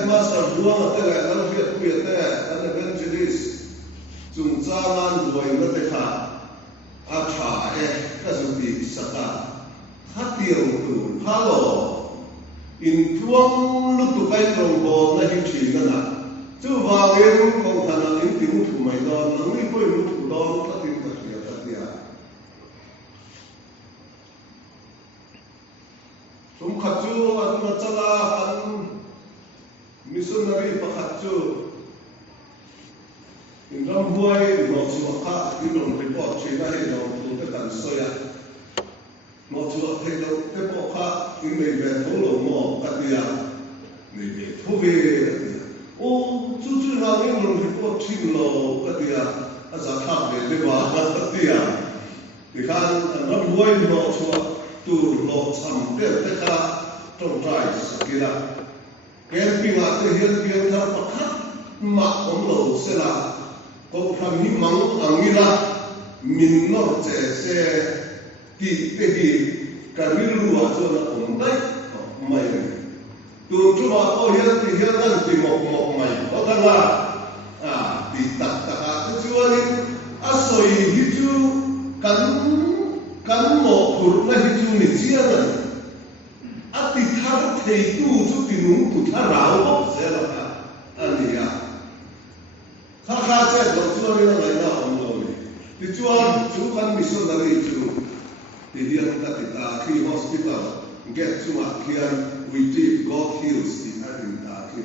headmaster buang ate le kan fiat pu ate kan evangelist chung chaman ruai na te kha a tha e ka zu ti saka khatiang tu halo in tuang lu tu kai rong bo na hi thi na na chu wa ge ru ko thana in ti mu thu mai da nang ni poi mu thu da ka tin ka thia ka tia sum khat chu an na chala an missionary pakhat chu in ram huai no chu kha in ram report china he no tu ta kan soya no chu the lo te po kha in me ve tho lo mo ka tia ni ve tho ve o chu chu na ni ram report chin lo ka tia a za tha ve de ba ka tia ni khan ram huai no chu tu lo cham te kha trong trai sakira ken pi ma te hian pian tha pakhat ma om lo se la ko tham ni mang angila min no che se ti te hi ka ri ru wa cho na om dai mai tu chu ma ko hian ti hian nan ti mok mai ko ta la ti tak ta ka chu ani a soi hi chu kan mo phur na hi chu ni chia na ati thar thei tu chu ti nu tu thar rao bo se la ka ani ya kha che do chu ni na lai na om lo ni ti chu kan missionary chu ti hian ta ti ta khi hospital get chu ma khian we did God heals in arin ta khi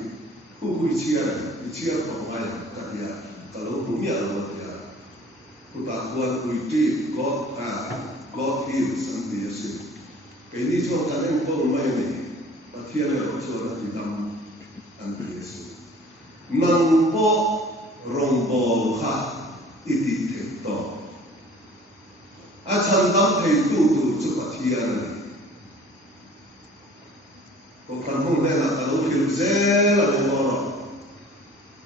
hu chia ko mai ka ya ta lo bu mi lo ya ku ta kuan we did God heals and the sin cái ní cho ta em có mai này ta thiên là cho nó thì đâm ăn bể sự nâng po rong bò khác ít ít thêm to chân đâm thấy tu cho ta thiên này có phần không đây là ta đâu hiểu dễ là đâu mà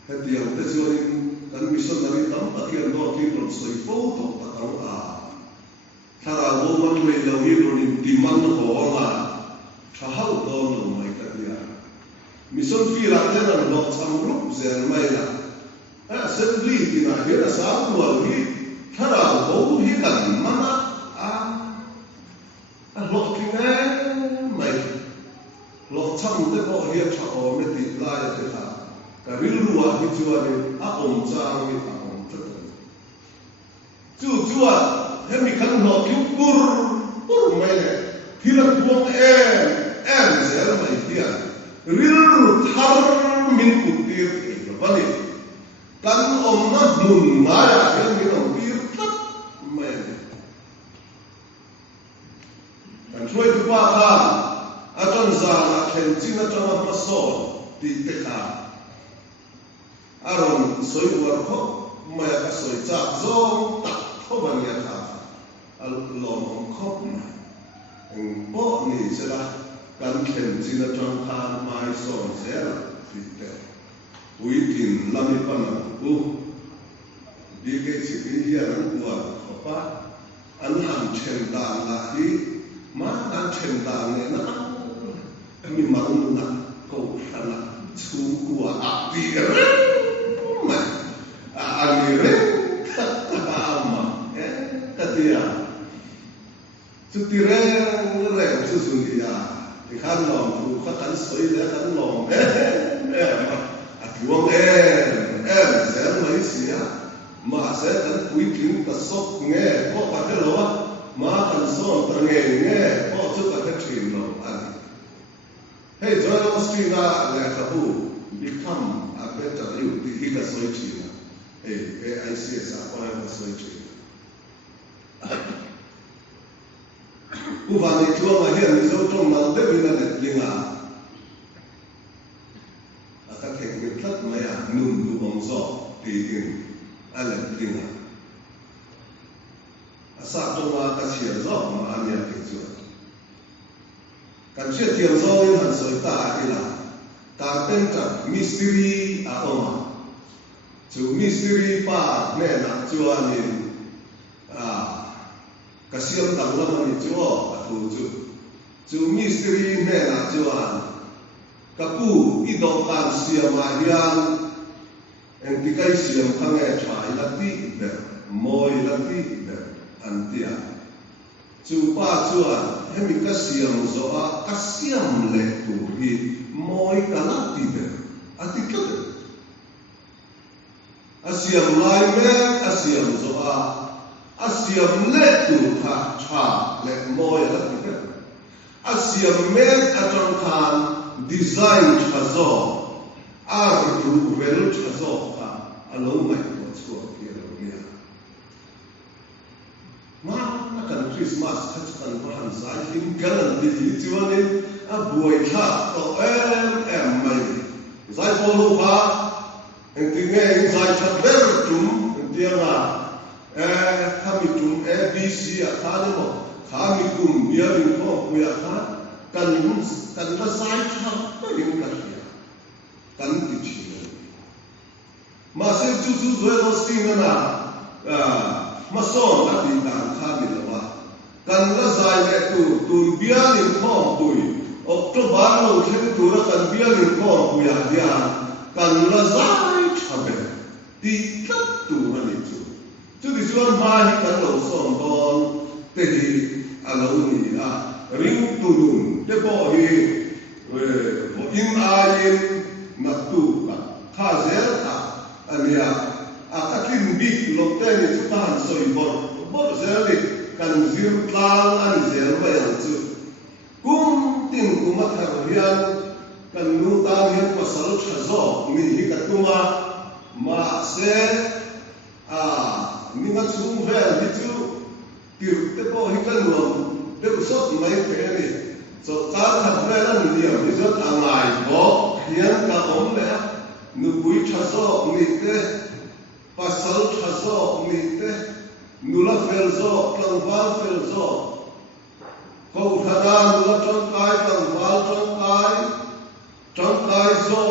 hết điều ta cho nên cần mission là đi đâm ta thiên đó thì còn soi phố tổ ta đâu thara wo man me lo hi ro ni diman ho la tha hau do no mai ka dia mission fi la te na lo cham group zen mai la assembly ti na he na sa tu al hi thara wo hi kan mana lo ki ne mai lo cham te ko hi tha o me ti la ya te kha ka ri lu wa hi chu wa ni a om chang ni a om ta chu hem mi kan no ki pur mai le thila tuang em zel mai dia ril thar min ku tir ki bani kan om na nun ma ya hem mi no tir tap mai kan choi tu pa ka aton za na khen chin aton ma so ti te kha aron soi war kho mai ka soi cha zo tak kho ban ya kha lòng khóc bộ nỉ sẽ là căn khen chỉ là trong than mai soi sẽ là thì thế uy tín làm gì bằng u đi cái sự đi hiện anh của họ phát anh làm chuyện đàn là đi má anh chuyện đàn này nó mình mang nó cầu thành là chú của đi mà anh đi mà cái gì chút tí re chút xuống đi thì khăn lòng chú khăn cắn sấy để cắn lòng chuông em sẽ mấy xía mà sẽ cắn quý kính ta sốc nghe có cả cái lỗ mà cắn son ta nghe có chút cả cái chuyện lỗ anh hey join Australia là cái bu become a better you thì cái soi chuyện hey I see sa có cái soi chuyện u vani chuông là hiện dấu trong màu tết như là đẹp linh các hệ nghiệp thất mấy nung du bóng gió thì in anh đẹp linh sa trong mà các chia gió mà anh nhớ cái chuyện các chia tiền gió in hẳn soi ta thì là ta tên chẳng mystery ông chú mystery pa nè nặng chua nên cái siêu tầng lâm anh chua thu chú mystery nè là chua kapu idokan siam ahian entikai siam kange chai lati ber moi lati ber antia chupa chuan hemi ka siam zo a ka siam le tu hi moi kalati ber atikal asiam lai me asiam zo a asiam le tu tha cha le moi lati ber asiam me atong khan design chazo ar ru vel chazo ka alo mai ko chuo ki alo nia ma na kan Christmas kan han sai him kan di chuanin a buai tha to em mai zai polo pa entinge zai chat ver tum entia kami tum abc a khani mo kami kum bia rin ko puya kha kan ka sai tha rin ka hia kan ti chi ma se chu zoi lo sting na ma son ta ti kan kha mi la kan la zai le tu bia rin ko pui October lo khen tu ra kan bia rin ko puya dia kan la zai chabe ti kat tu ani chu di chuan ma hi kan lo som don te hi alo ni a ring tu dun te bo hi in ayin na tu ka kha zel ta ania a ka kin bi lo te ni chu tan soi bor zel ni kan zir tlang an zel ba yang chu kum tin kuma thar hian kan nu ta hian pasal thazo ni hi ka tuma ma se ni nga chung vel hi chu tir te bo hi kan nuam de sot mai pe ni so ta thap vel an ni hi zot angai bo hian ka om le nu bui thazo ni te pasal thazo ni te nu la vel zo tlang wal vel zo ko thada nu la tlang kai tlang wal tlang kai zo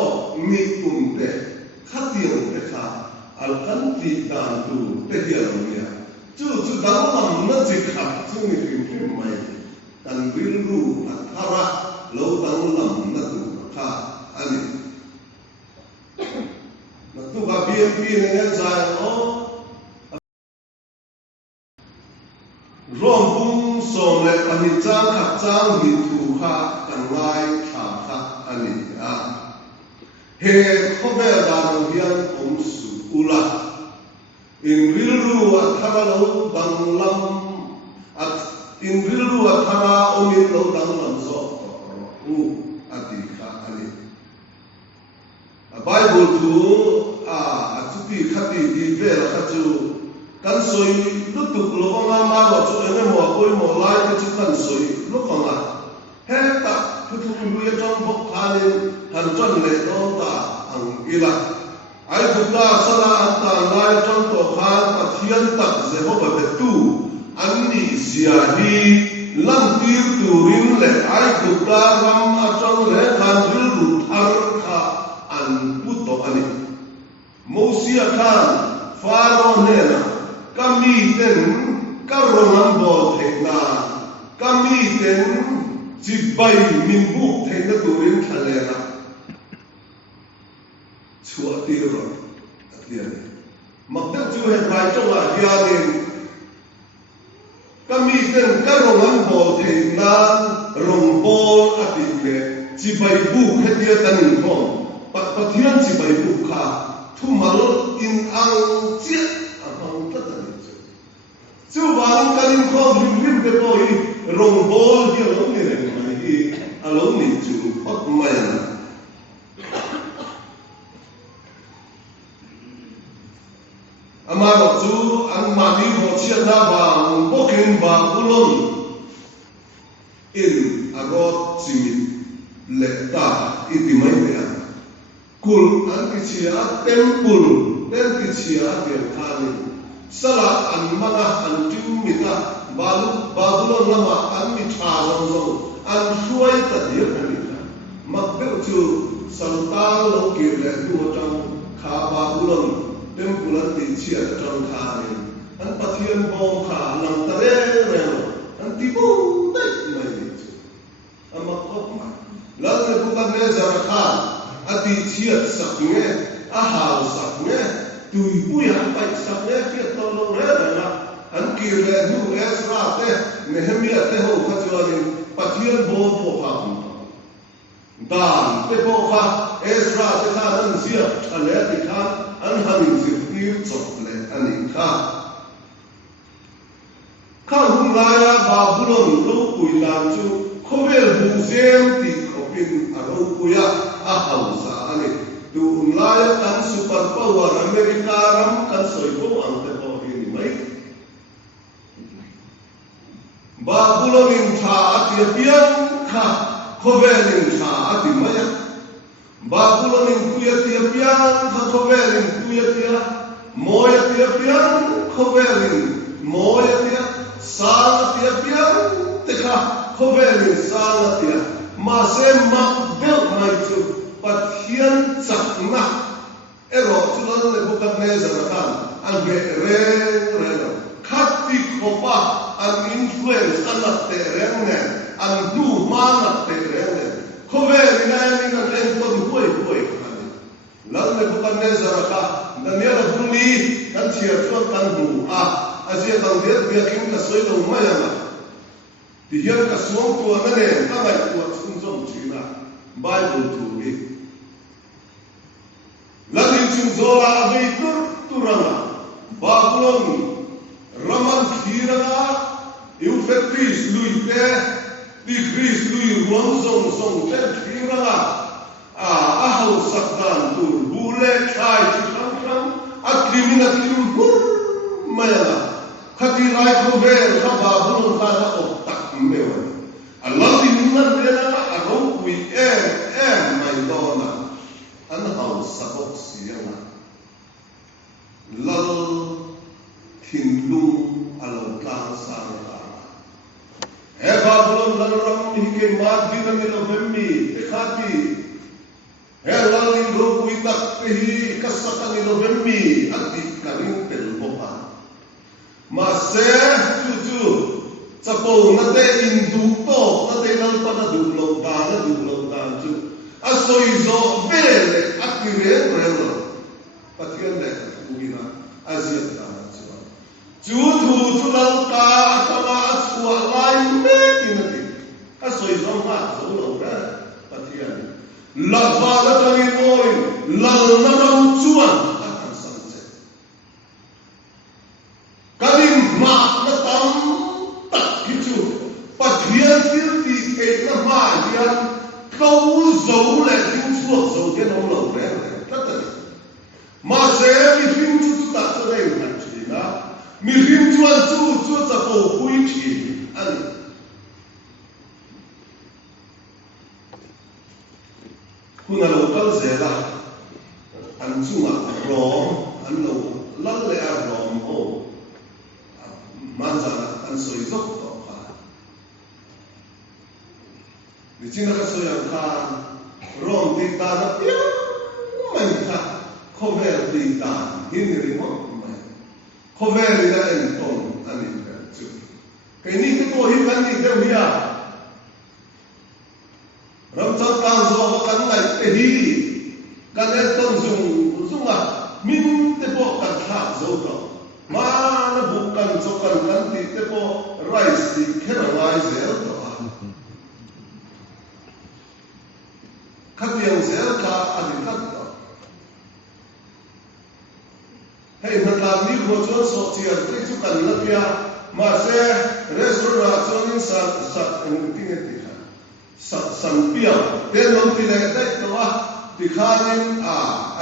mi kum te khatiang te kha al kan ti dan tu te hian nia chu dang lam na chi khat chu ni rim mai kan vil ru athara lo dang lam na tu kha ani na tu ga bmp ne zai o rom bung som le pani chang khat chang hi thu kha kan ngai tha kha ani a he khobe da no hian om su ula in rilru athara lo dang lam at in rilru athara omi lo dang lam zo u ati kha ani a bible tu a chuti khati di ve la kha chu kan soi lu tu lo ma lo chu ene mo koi mo lai ke chu kan soi lu ko nga he ta thu lu ye trong bok khanin han chon le do ta ang ila ai buka sala anta lai trong to khan pathian tak Jehovah betu anni sia hi lam tir turin le ai buka ram a trong le khan ril ru thar kha an puto ani Mosia khan faro nena kami ten karongan bol thekna kami ten jibai min buk thekna turin khalena chua tiro atian makta chu he bai chonga hianin kami ten karongan bol thekna rong bol atile jibai buk hetia tanin thon pathian jibai buk kha thumal in ang chia ang tatani chu wang kanin khom lim de boy rong bol hi lo ni re mai hi alo ni chu hot mai amaro chu an mani ho chia na ba bokin ba ulon in agot chimit lekta itimai ya kul an ki chia temple den ki chia de khani sala an mana an tumita babulon lama an mi tha zo an suai ta dia khani makbe chu salta lo ki le tu tang kha babulon temple ti chia tang khani an pathian bom kha lam ta re an ti bu dai mai ni chu ama ko lal ne bukan ne zarakhan ati chiat sak nge a hal sak nge tui pui han pai sak nge fiat to lo re na an ki le nu Ezra te Nehemia te ho khachuanin pathian bo bo kha dan te bo kha Ezra te kha an zia ale ti kha an hanin zir tir chok le anin kha kha hum laya Babylon lo pui lam chu khovel bu zem ti khopin aro puya a hausa ani tu laya kan super power America ram kan soibo ang te bo ni mai Babylon in tha ati pian kha khovel in tha ati maya Babylon in kuya ti pian kha khovel in kuya ti moya ti pian khovel in moya ti sa ti pian te kha khovel in sa ti ma se ma del mai chu pathian chakna ero chulan le bukan ne zarakan an be re khati khopa an influence an te rene an du man te rene khovel ina ni na len to huai huai khani lan le bukan ne zaraka daniel buni kan chia chuan kan hu a azia kan der bia king ka soi lo maya na ti hian ka suang tu na ne ka ngai tu chun zom china bible tu ni lan in chung zola ve turanga Babylon Raman khiranga Euphrates luite Tigris lui ruang song te khiranga a hau sakdan tur bule khai chang akrimina kim bur mayala khati rai khovel kha Babylon kha na ok tak mewa Allah dinan dena aro kui mai dona an hau sabok sianga lal Hinlung alam tang sana he Babylon lal ram hi ke mat dina ni novembi dekhati he lal in ro kuitak pe hi kasaka ni novembi ati karing tel bopa ma se tu chapo na te in du to na te lal pa na du lo da chu asoi zo vele akire relo pathian de kuina azia ta chu lal ka atama chua lai me tinati asoi zong ma zo lo ra pathian la va la tani noi lal na ram chuan atan sanche kalim ma na tam tak kichu pathian tirti ke na ma dian kau zo le tin chuo zo ke no lo ra tatani ma che mi fin chu ta cho dai na china mi rim chuan chu cha po hui thi an kuna lo kal zela an chunga rom an lo lal le a rom ho man za an soi zok to kha ni china ka so yang kha rom ti ta na pia man kha khovel ti ta hin ri mo khovel ila en ton ani chu kai ni ko hi kan ni de huya ram chau tang zo ba kan lai te hi kan en ton zunga min te po kan tha zo to ma na bu kan zo kan ti te po rice ti khera lai zel to khatiang zel ka ani khat to hey matlab ni ho chon so chia te chu kan la pia ma se restaurant chon sa ting ti kha san pia te non ti le dai to wa ti khanin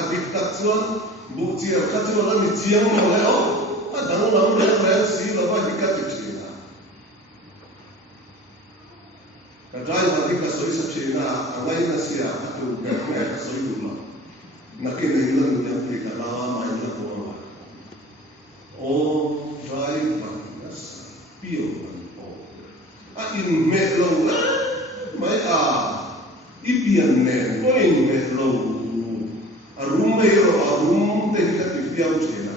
adik tak chon bu chia kha chu la mi chiang mo le o a dang lam le si la ba hi ka ti china ka dai ma ti ka soi sa china angai na sia tu ka ka soi du ma na ke nei lan yang ti ka la mai la ko o drive nas pio o a in me lo mai ipian me o in me lo a room me ro a room te ka ti fiau chena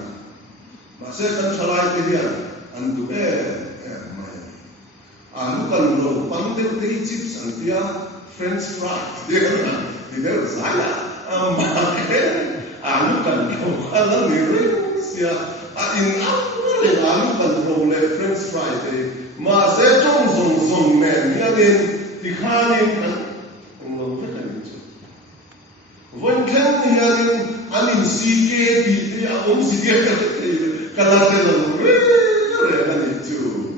ma se kan salai te hian an du mai a lu kan lo pan te chips an tia French fries dia kan dia saya makan anu kan kalau ni sia in anu kan role French fries deh masih zong men dia ni dikhanin kan kan itu Wonkan dia ni anin sikit dia sikit kalau dia kan itu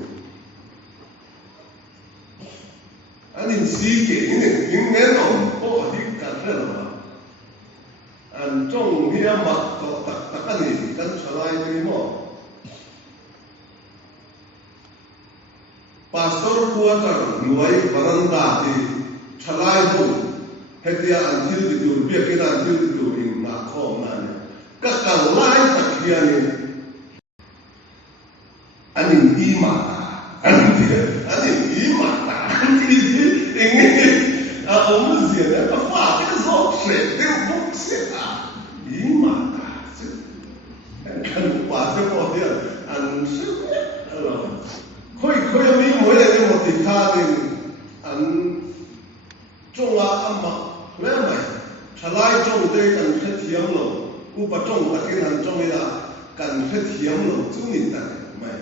anin sikit ini menon oh dikat lah an trong dia mak tak ni kan salai ni mo pastor kuatar nuai baranda di salai tu hetia antil didur biar kita antil didur in makom nanya kakak lain tak dia ni anin imata anin imata ini omuzia né para fazer as outras deu pouco será imata kan quase poder anuncio khoi mi moi le mo ti kha ni an chonga amma le mai chalai chong de kan khe thiam lo u pa chong ta ke nan chong ila kan khe thiam lo chu ni ta mai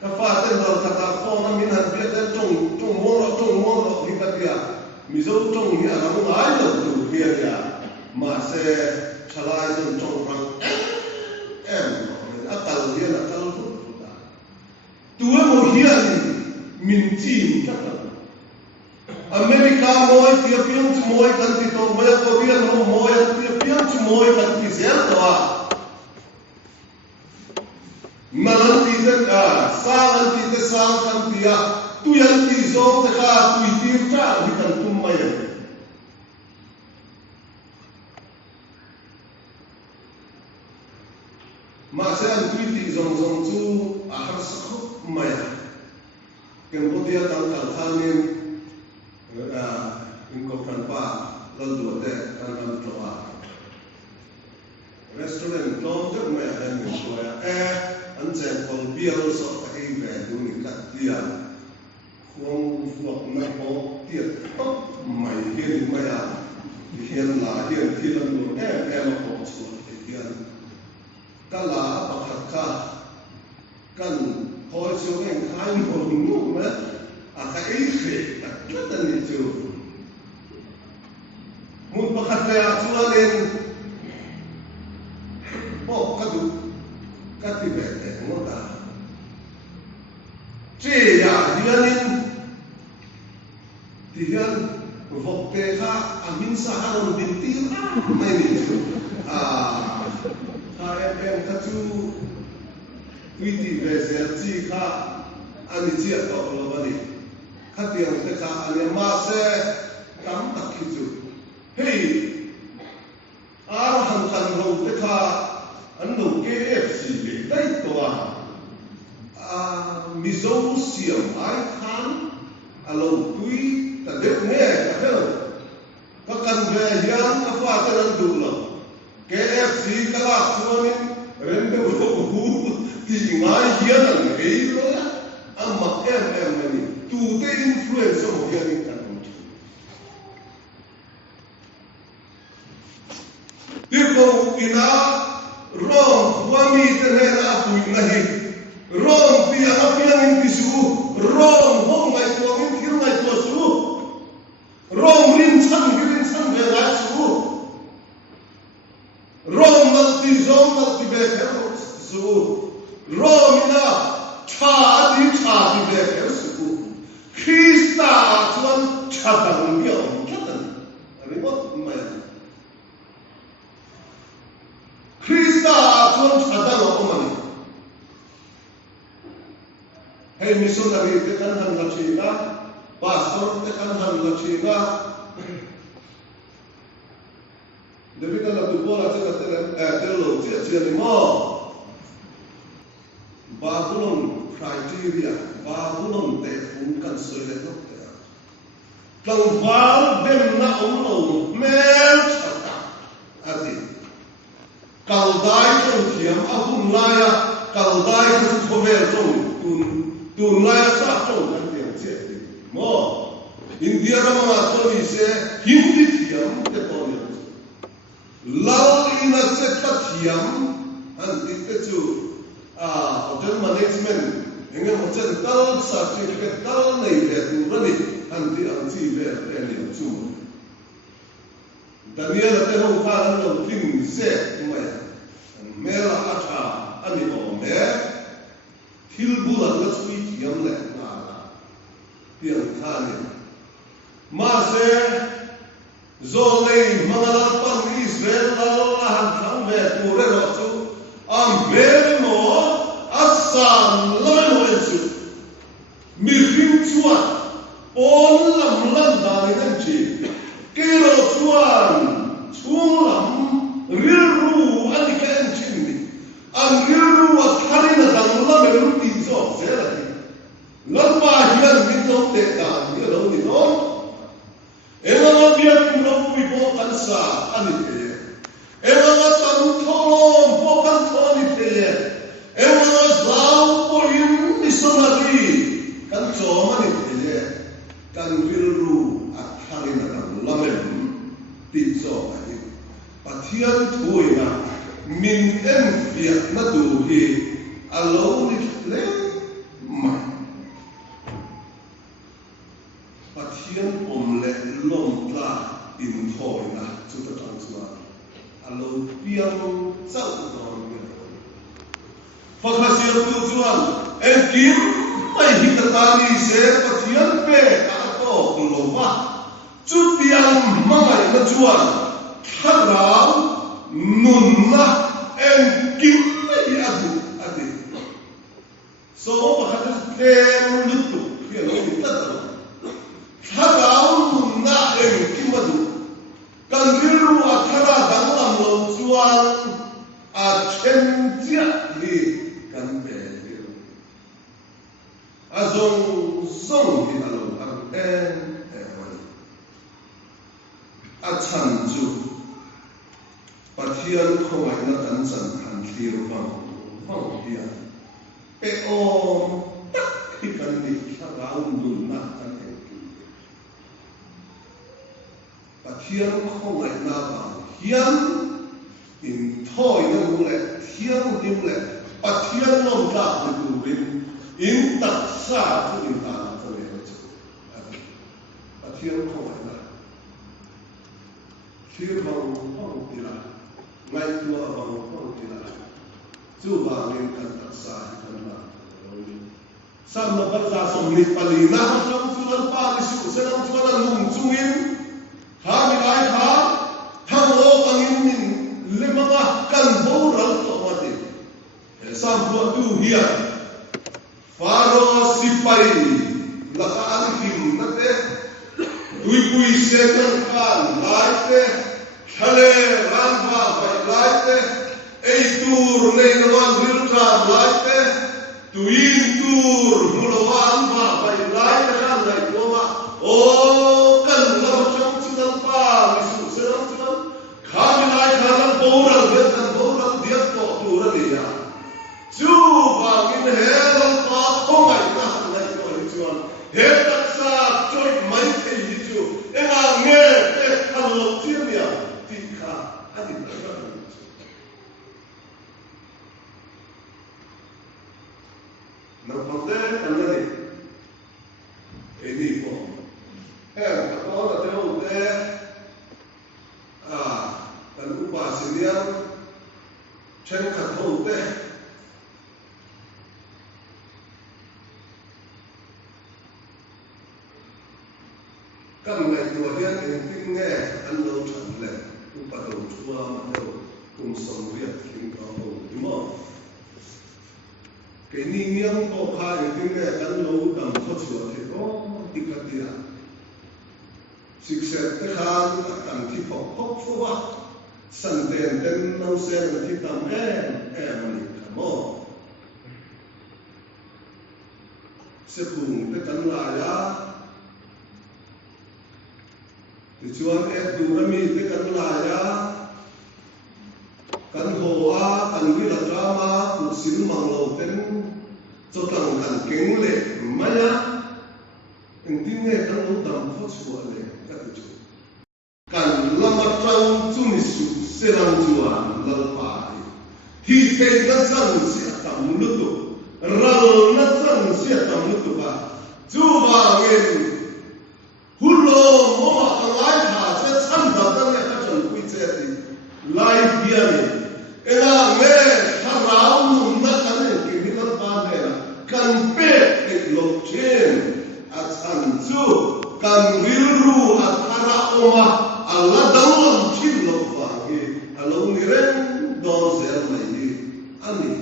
ka fa ten do ta ta fo na min han bia ten chong mo lo ni ka dia mi zo chong ni a lo ai lo tu bia dia ma se chalai chong rang em a tal dia na tal tu ta tu mo hian min chim ta America moi tia piang chu moi kan ti to mai Korea no moi tia piang chu moi kan ti zel to a malan ti te sa kan ti te sa kan ti a tu yan ti zo te kha tu ti ta ni kan tum mai ma se an tu ti zong chu a har sa khop mai Cambodia tang kal khanin in Kopran Pa lalu ada kan doa restoran dom tu mai ada ni soya anjing pun biar so tak ibu ni kat dia kuang nak mau dia mai dia mai dia lah dia lalu mau suat dia kalau apa kan kau siapa yang kain pun akan ikut kita ni tu mun pakat kaya tulalin oh kadu kati bete ngoda ya dian vokte ha amin saharon binti mai ni tu em katu witi bezel ji kha ani ji to lo bani khati ang te kha ani ma se kam tak khichu hei ar han kan ro te kha an no KFC le dai to mizo siam ai khan alo tui ta de ne ka phelo ka kan ve yang ka fa ta ran du lo KFC ka la suanin ren de ro hu ti ngai hian an ei lo ya amma em ni tu te influence mo hian ni kan Diko ina Rom wami tenena apu nahi Rom pia apiang intisu Rom hong mai tuangin kiru mai tuasu Rom rin san be ngai su Rom nati zom nati be su Rom ina cha di be su Krista tuan cha dang biao katan ribot mai Krista tuan ada lo omani. Hey missionary tekan han lachina, pastor tekan han lachina. Debi kalau tu bola telo cia mo. Babylon criteria, Babylon te kan soile dokter. Kalau bal dem na omno mel chata. Ati. Kaldai tu tiam ahum laya kaldai tu khomer tu laya sa tu kan tiam chet mo India ramanga choli se Hindi thiam te poni lal ina se thiam an te chu hotel management engem hotel tal certificate tal nei le tu rani an ti ang chi ve ni chu Daniel te ho kha an lo tin se mai mela atha ani o me thilbula la chui thiam le na tiang kha ni ma se zolei mangalan pan Israel la han thang ve tu re lo chu am ve no asan la no esu mi rim chuan on lam lan da ni nan chi ke lo chuan chung lam ril ru ani ka en chin ni an ril ru a tharina dang la me ru ti zo se la ti lan pa hian min lo te da ni lo ni no Ela biar pulau ibu kansa anite. Ela tan tolong bukan anite. Ela zau poin missionary kan cuma anite. Kan biru akharin dan lamem tiso ani. Patian tuina min enfiat naduhi alau nifle mai. Patian omle lom la in thoi na chu ta tang chuan alo piang chau don fakha siam tu chuan en kim mai hi ta ta ni se Patian pe ka to loma chu piang mai na chuan tharau nun na en kim mai adu so pakha tem lutu ke lo ni ta ta Thadau nunna en kimadu kan riru athara danglam lo chuan a chentia li kan pe azong zong hi alo an en a chan chu Patian khowai na kan chan han thlir vang hian pe om tak hi kan ni thadau nunna kan Patian không lại na vào hian in thôi nó cũng lại hian điểm lại Patian lòng ta thì đủ bên in đặc xa cho in ta cho nên là Patian không lại na khi không thì là ngay tua không thì là chú bà nên cần đặc xa thì cần là sam na bắt ra som nít palina trong chú lần ba thì sự sẽ trong chú lần lùng chung in Kami lai kha thang lo angin min lemanga kan boral to mate sam pro tu hia faro sipai la ka angin nate dui pui sekan kan lai te khale ran ba bai lai te ei tur nei lawan ril tra lai te tuin tur mulawan ba bai lai te kan lai to ma o kan la Kami lai khalan boral betan boral dia to tura dia. Chu bangin helan pa khomai na lai to chuan. He taksa choi mai thei hi chu. Enga nge te khalo tiamia ti kha ani ta. Na pande anani. Eni po. Ta to te o te dan ubah senian chen khat ho te kam ngai tua hian en tin nge an lo than le upa do chua ma do kum som riat king ka ho mo ke ni niang ko kha en tin nge an lo dam kho chua the ko dikatia sikset te khan kan thi phok phok fuwa san ten ten nau sen thi tam ni mo se khung te kan la ya ti chuan du rami te kan la ya kan ho a kan ri la drama ku sil mang lo ten cho tang kan keng le maya en tin nghe kan lo dam kho chu ale ka tu chu kan lama tang chu ni su selang chuan lal pa hi the na sang sia tam lu tu ral na sang sia tam lu tu ba chu ba ngin hulo mo ma ka lai tha se chan da ta ne ka chon pui che ti lai bia ni ela me tharau num na ka ne ki ni na ba ne kan pe ek lo chen a chan chu kan ril ru a thara oma alla dawam chin lo wa ge alo ni ren don zer mai ni ani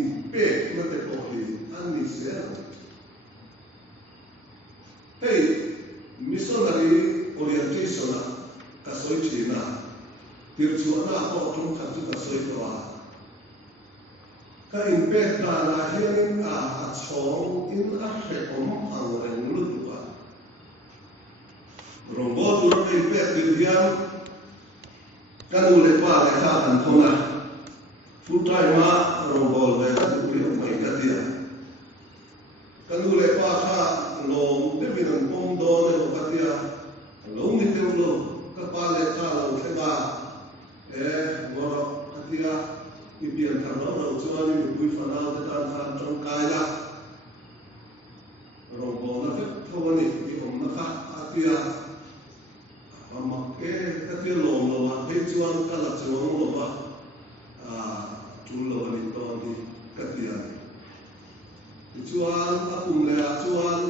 in pe na te ko hi ani zer hey missionary orientation ka soi china tir chuana ko chung ka chu ka soi to ka impact ta la hian a chong in a he om ang reng lu tu ba rombo tu ro impact ti hian kan u le pa le ha an thonga full time ma rombo le ka tu ri mai ka dia kan u le pa kha lom de min an pom do le ka dia lo ni te lo ka pa le kha lo se ba ngoro ka dia ibian thar lo chuan ni pui fa na te tan khan trong kai la rombo na te thawani ki om na kha atia amma ke ka ti lo lo ma pe chuan ka la chuan lo ba tu lo ni to ni ka dia chuan a kum le chuan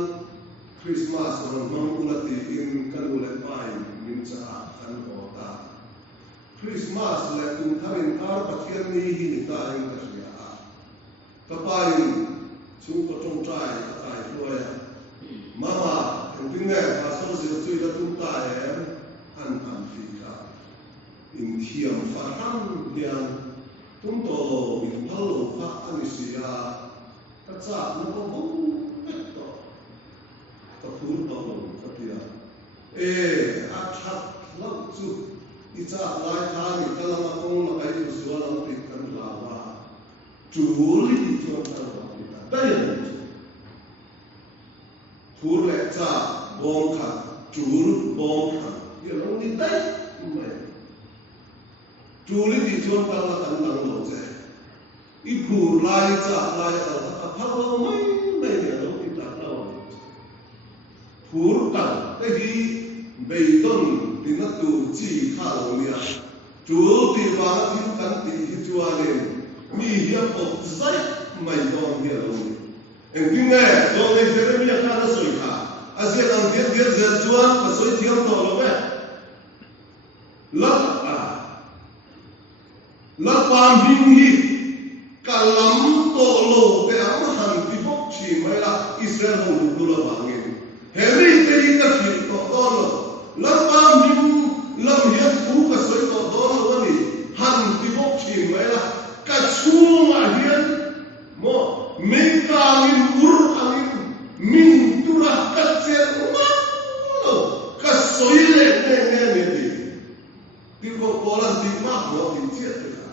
Christmas ron mang ulati in kanule pai min cha kan ho ta Christmas le kum tharin ar pathian ni hi ni ta in ka ria ka pai chu ko tong trai ka tai loya mama kan tin ne ka so se chui la tum ta em an fi ka in thiam fa ham hian tum to lo in phalo kha ani sia ka cha no ko bu pet to ka phur to lo ka tia a that lo chu i cha lai kha ni ka la ma kong la kai tu suwa la ti kan la wa chu li ti chu ka la ni ta dai ya phur le cha bom kha chu bom kha ya lo ni dai mai chu li ti chu ka la kan la lo che i phur lai cha lai ka ka pha lo mai mai ya lo ti ta la wa phur ta cái gì bề tôn thì nó tụ chỉ khá là nhiều chúa thì vào nó thiếu cắn thì chúa nên mi hiệp một giấy mày còn nhiều rồi em kinh nghe rồi nên thế bây giờ khá là sôi khá à sẽ làm việc giờ chúa và sôi thiếu tổ lo vậy lắm lắmความหิงหิcả lắm tổ lo cái áo hàng thì bốc chỉ mấy là Israel không đủ lo bằng nghe Heri teri ka fit to dono lam him lam hiat ku ka soi to dono wani han ti bok chi mai la ka chunga hian mo min ka min ur angin min tura ka cher ma ka soi le ne ni ti ko kolan ti ma ho ti che ta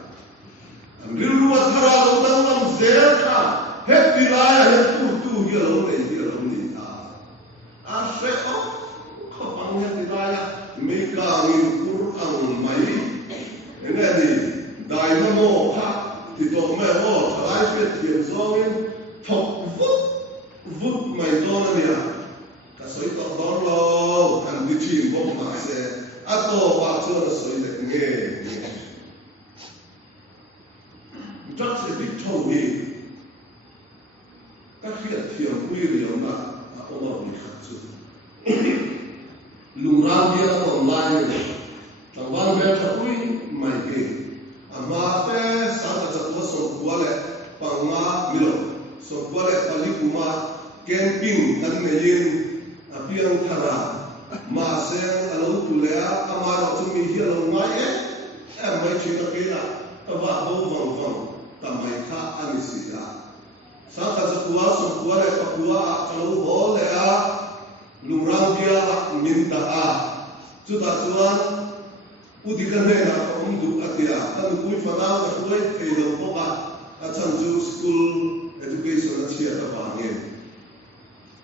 am rilu wa thara lo dang lam zer ka het ti la ya het tu hi lo ne hi lo ni sẽ có bằng nhân thì đại mấy cả nghìn Quran mấy cái này thì đại nam mô ha thì tổ mẹ mô thái việt thiền do nên thọc vút mày do này à cả sấy tọt đó lo thành đi chìm bông mà sẽ à tổ ba chưa là sấy để nghe chắc sẽ biết thâu đi các hiện thiền quy liễu mà ông bảo đi khắc chứ lurang dia online tang wan be thui mai ke ama pe sa ta cha so kwale panga milo so kwale pali kuma camping kan ne yin apiang thara ma se alo tulea ama ro chu mi hi lo mai mai chi ta ke la ava ho vang ta mai kha ani si la sa ta cha so kwale pa kwa alo ho le a lurang dia min ta a chu ta chuan u di kan ne na om du atia kan pui fa na ka tuai ke lo ko ka a chan chu school education a chia ta ba nge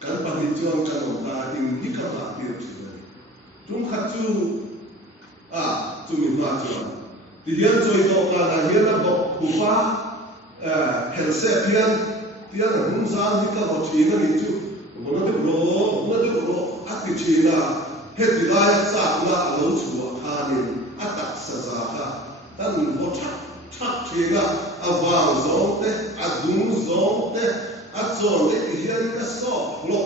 kan pa hi chu chuan kan om ka in ni ka la tir chu chung khat chu chu mi ma chuan ti lian choi to ka na hian na bo ku pa hel se pian tian hung san ni ka bo chi na ni chu mo na de ro a ti chi na he ti la ya sa na lo chu kha ni a tak sa za ka tan bo chak chi ga a wang zong te a dung zong te a chon te ti hian ka so lo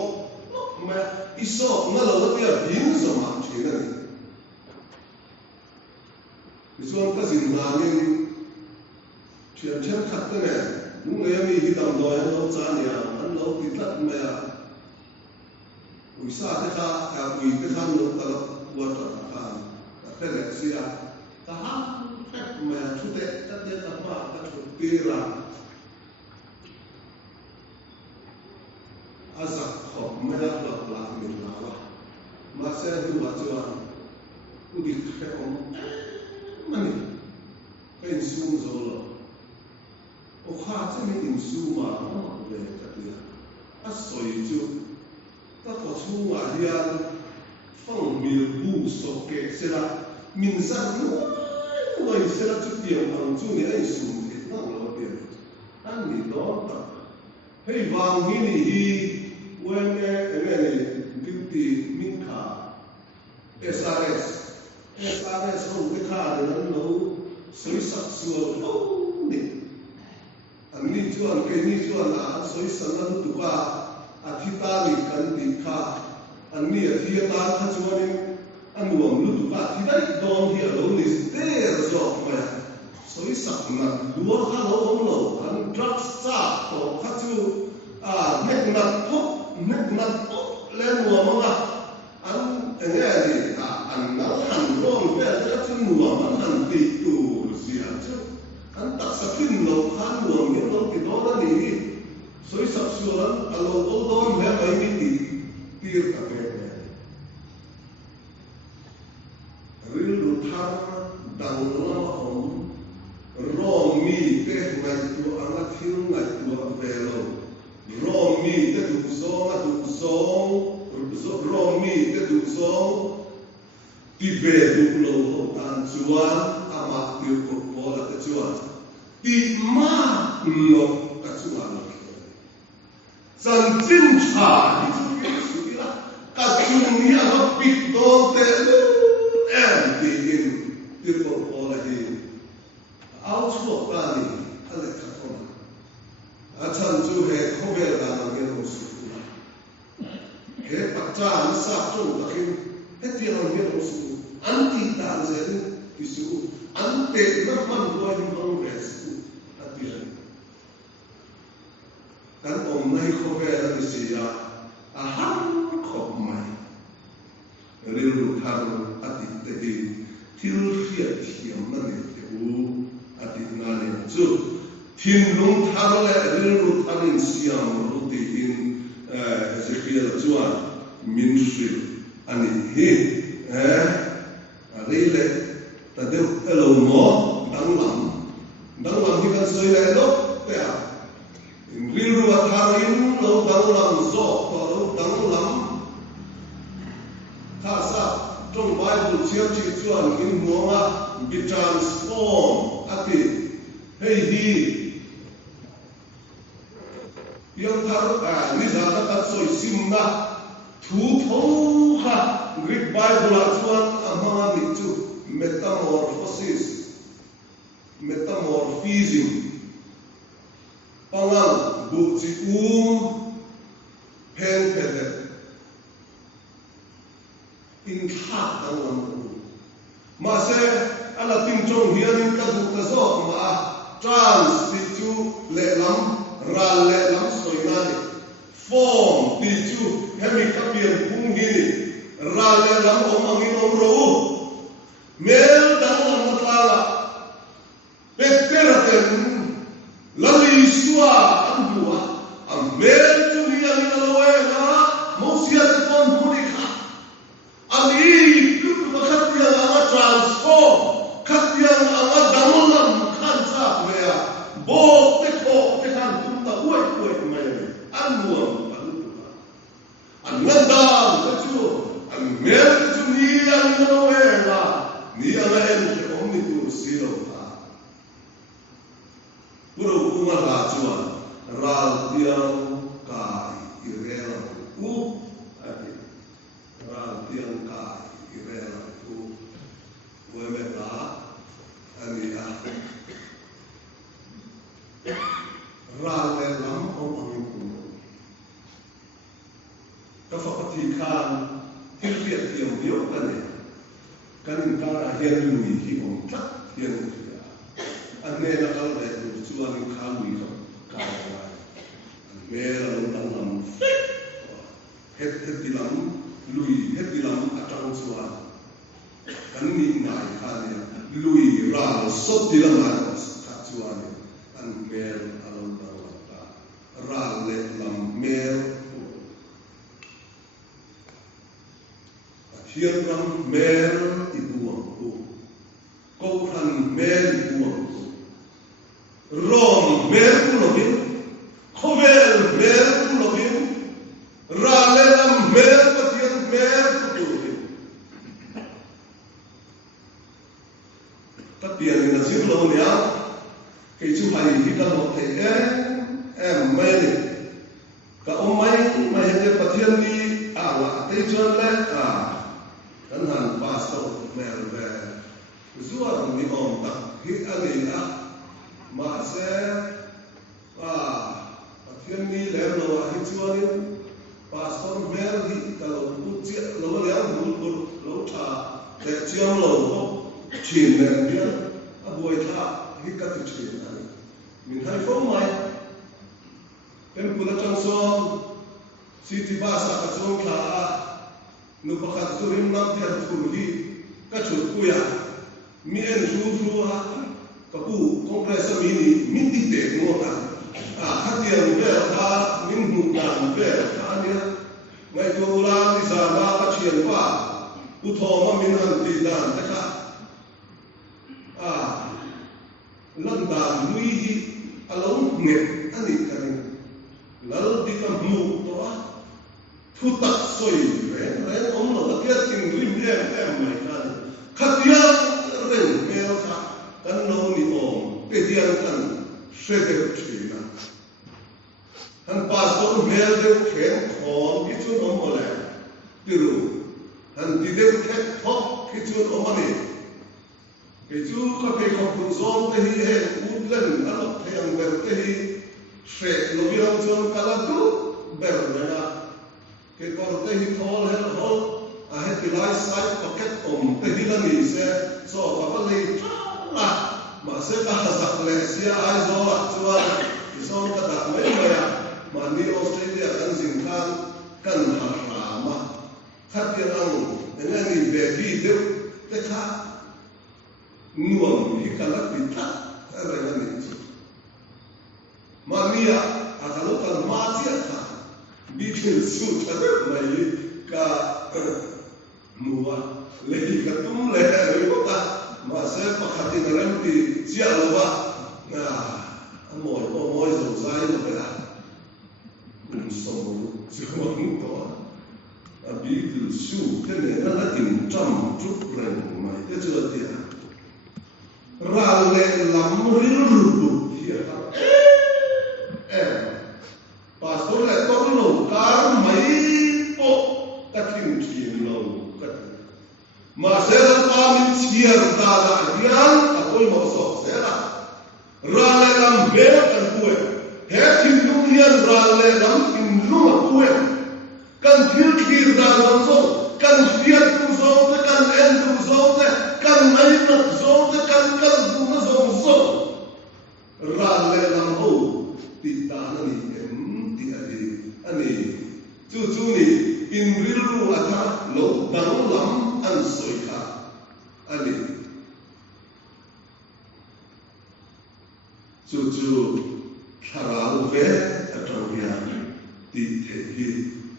ma i so na lo ti a bin so ma chi na ni chuan ka zin na nin thiam thiam khat te ne lung le mi hi dam doi an lo cha nia an lo ti tlat ma ya ui sa te kha ui te kha lo ta lo wa ta kha ta te le sia ta ha ma chu te ta te ta pa ta chu ti ra azak khop ma la la mi la wa ma se du wa chuan u di khe om mani cái su rồi là ô khá chứ mấy tình su mà nó về cái gì á soi chú ta có su mà hiền phong miền bu so kệ sẽ là mình sang nói sẽ là chút tiền bằng chú này ai su thì nó là tiền anh nghĩ đó ta hay vàng hi when beauty min kha SRS không cái kha để nó nấu soi sắc xuồng nè anh đi chuan cái đi chuan là soi sắc nó tụ qua thi ta đi cần đi kha anh đi thi ta kha chuan anh uống lúc tụ qua thi đấy đòn thì ở đâu đi để rồi mà soi sắc mà đua kha lâu không lâu anh drug stop to kha chu nét mặt lên mùa mà anh cái gì anh nấu hành rong về cái chân mùa mà hành tị tù gì chứ anh đặt sập pin lẩu khan mùa những lẩu thì đó là gì soi sập xuân lẩu ô tô mẹ mấy cái tị tiệt cả cái rìu lụt thang đằng nó ổn rong mi cái ngày tụ anh thiếu ngày tụ về rồi rong mi cái tụ song rong mi cái tụ song ti về tụ lâu tan chuan ama tiêu cột bò là cái chuan ti ma lo cái chuan dân chính trả thì chúng ta suy là các chúng nghĩa nó bị đổ tệ em thì in tiêu cột bò là gì áo chuột ta đi anh lại khắc không chân chú hệ không về là làm cái đồ sụp hệ bắt cha nó sắp chung là khi hết tiền làm cái đồ sụp anh thì ta sẽ đi sụp anh tệ mất man đôi nhưng không về sụp anh tiền anh ông này không về là gì à hắn khóc mày rêu rêu thang anh thì tệ thiếu thiệt thiểm nó này thiếu anh thì na này chứ thiên long thang lại rêu rêu thang in siam rêu tị in Ezekiel chuan min suy anh hi đây là ta đều lâu nó đắng lắm thì cần soi lại đó vậy à riu và thang in lâu đắng lắm gió và lâu đắng lắm khá sao trong Bible chiếu chỉ chuan in muông á bị transform ati hey hi yang thang lý giải ta soi sim na thu thấu ha Greek Bible là chuan among the two metamorphism pangang bu chi pen pede in kha ang lam ma se ala tim chong hian in ka du ta zo ma trans ti chu le lam ral le lam soi na ni form ti chu hemi ka pian pung hi ni ral le lam om ang in om ro mel dang lam ta la Peterten lali sua andua amel tu dia ni loena mosia te pon monica ali ku khatia nga transform khatia nga damolam khan sa mea bo te ko te kan tum ta uai mai an muam an ngan Puro kuma la chuan ral tiang kai irela u ati ral tiang kai irela u wemeta ani a ral le lam om angin kuno ka fakati khan hilfiat tiang dio kane kanin kara hian lui hi om tak hian an ne na kal le chuan khan lui ka mera lutang lam het dilam lui het dilam atang chuan kan ni nai khania lui ral sot dilam la ka chuan an mer alon ta ral le lam mer hian ram mer ibuang ku ko han mer ibuang ku rom mer ku lovin khovel mer ku lovin ralela mer pathian mer ku lovin tapian na zir lo nia ke chu hai hi ka lo te em mai ni ka omai mai he pathian ni ala te chon le kan han pastor mer ve zuar ni om ta hi ani a ma se pathian ni le lo hi chuanin pastor mer hi ka lo pu chia lo le ang bu lo tha te chiam lo ko chin ne bia a boi tha hi ka ti chin ani min hai fo mai tem pula chang so city basa ka chong kha nu pakhat turim nam thar thur hi ka chut kuya mi en ru ha ka pu congress mi ni min ti te ngo ta hatian ve ha min hu dan ve ha nia ngai tu la ni sa ba ka chien pa u tho ma min han ti dan ta ka lam dan lui hi alo nge ani ka ni lal di ka mu to thu tak soi ren om lo ka tin rim em mai kan khatia ren mel tha kan lo ni om pe dian kan shede china han pastor mel de khen khon ki chu om ole tiru han di de khet thok ki chu om ani ke chu ka pe ko kun zom te hi he ut len alok the ang ber te hi she lo bi ram chon kala tu ber na ke kor te hi thol hel hol a he ti lai sai paket om te hi la ni se so pa pa le la ma se ka sak le sia ai zo la chua ti so ka da mai mai ya ma ni Australia kan jing kan kan ha ra ma khat ya ang ne ni be bi de te kha nuam hi ka la ti ta ra na ni ma ni ya a ka lo ka ma ti ta bikin su tare mai ka muwa le ka tum le ko ta ma se pakhati na ram ti chia lo ba na amoi ko moi zo sai lo ba so so to a bikin su ke ne na tin cham chu ren mai te chu ti ra le lam ri ru bu ti pastor le to lo kar mai po takin chin lo kat ma se la pa min chiar da la dian a koi mo so se la ra le lam be kan pue he tin lu hian ra le lam tin lu ma pue kan thil khir da lam so kan fiat tu so te kan en tu so te kan mai na so te kan kal du na so ra le lam ho ti ta na ni ani chu ni in rilu atha lo dang lam an soi kha ani chu tharal ve atawia ti the hi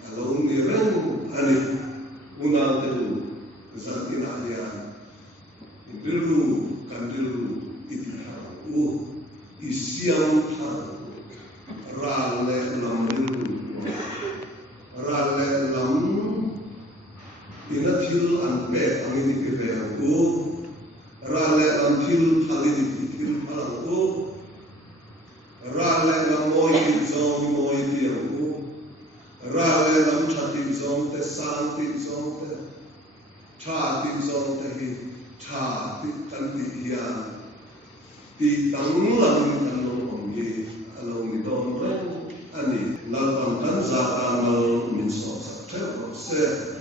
alo ni ren ani una te zatina ya in rilu kan rilu itha u isiam tha ra le lam rilu ra le lam ina thil an be angin ki ve ko ra le lam thil thali ki thil phala ko moi zong moi tiang u ra le lam cha ti zong te sang ti zong te cha ti zong te hi cha ti kan ti hian ti tang lam kan lo om ye alo mi don re ani lam kan za ta mal min so sa te se